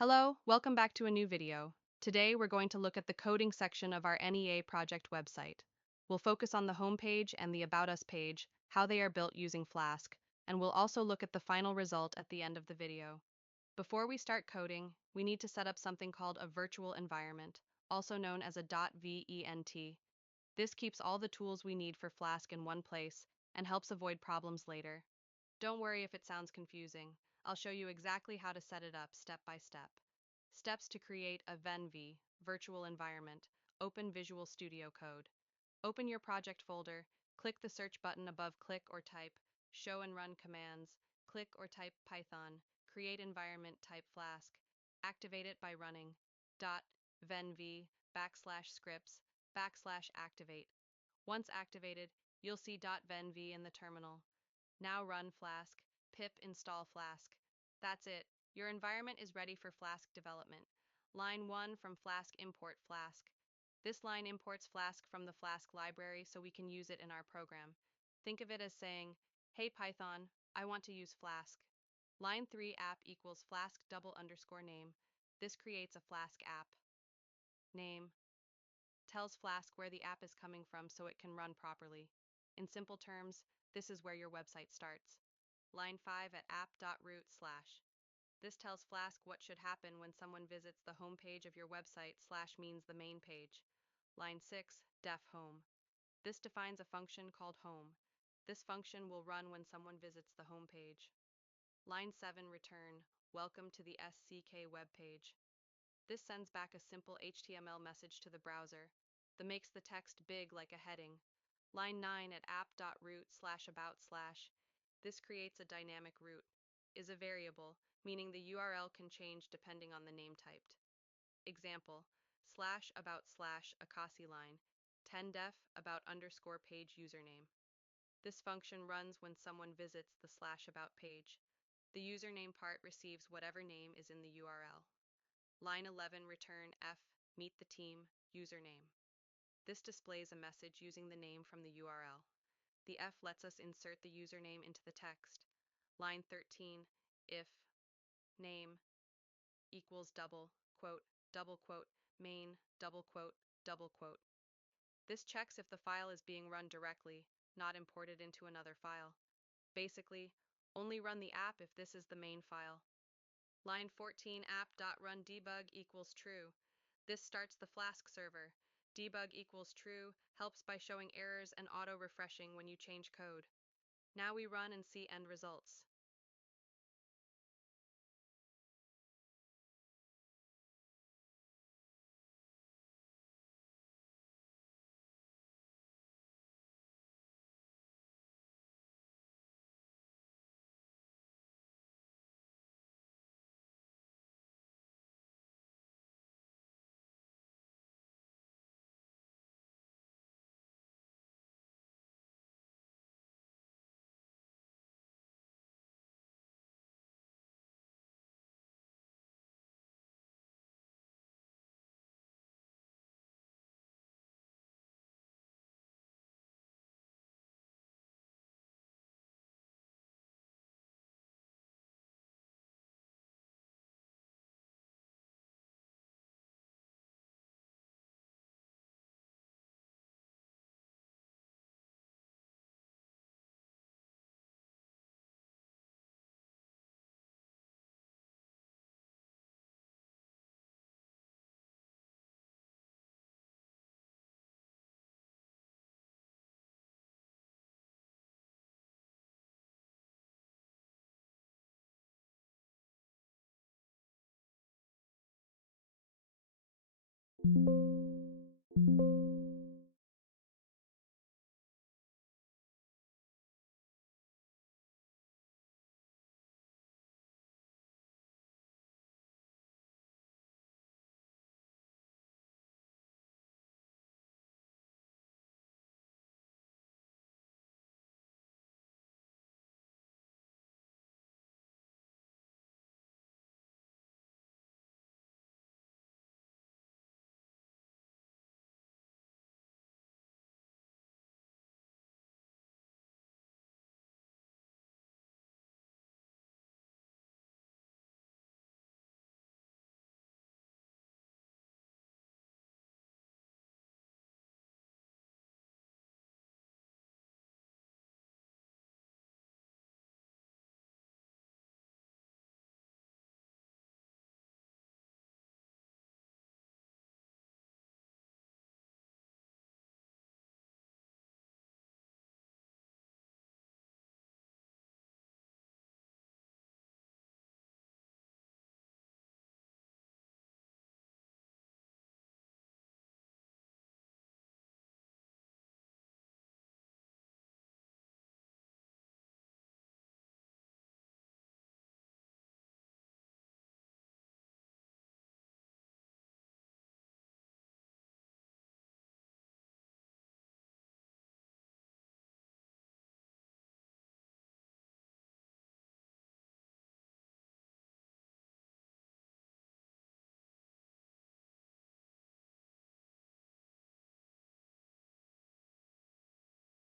Hello, welcome back to a new video. Today we're going to look at the coding section of our NEA project website. We'll focus on the home page and the About Us page, how they are built using Flask, and we'll also look at the final result at the end of the video. Before we start coding, we need to set up something called a virtual environment, also known as a .vent. This keeps all the tools we need for Flask in one place and helps avoid problems later. Don't worry if it sounds confusing. I'll show you exactly how to set it up step by step. Steps to create a VenV, virtual environment. Open Visual Studio Code. Open your project folder, click the search button above click or type, show and run commands, click or type Python, create environment type Flask, activate it by running .venv /scripts /activate. Once activated, you'll see .venv in the terminal. Now run Flask, pip install Flask. That's it. Your environment is ready for Flask development. Line 1 from Flask import Flask. This line imports Flask from the Flask library so we can use it in our program. Think of it as saying, hey Python, I want to use Flask. Line 3 app equals Flask _name. This creates a Flask app. Name tells Flask where the app is coming from so it can run properly. In simple terms, this is where your website starts. Line 5 at app.root/. This tells Flask what should happen when someone visits the home page of your website / means the main page. Line 6, def home. This defines a function called home. This function will run when someone visits the home page. Line 7, return, welcome to the SCK web page. This sends back a simple HTML message to the browser that makes the text big like a heading. Line 9 at app.root/about/. This creates a dynamic root, is a variable, meaning the URL can change depending on the name typed. Example, /about/Akasi line, 10def about _page username. This function runs when someone visits the /about page. The username part receives whatever name is in the URL. Line 11 return f, meet the team, username. This displays a message using the name from the URL. The f lets us insert the username into the text. Line 13, if name equals double quote, main, double quote. This checks if the file is being run directly, not imported into another file. Basically, only run the app if this is the main file. Line 14 app.run debug equals true. This starts the Flask server. Debug equals true helps by showing errors and auto-refreshing when you change code. Now we run and see end results.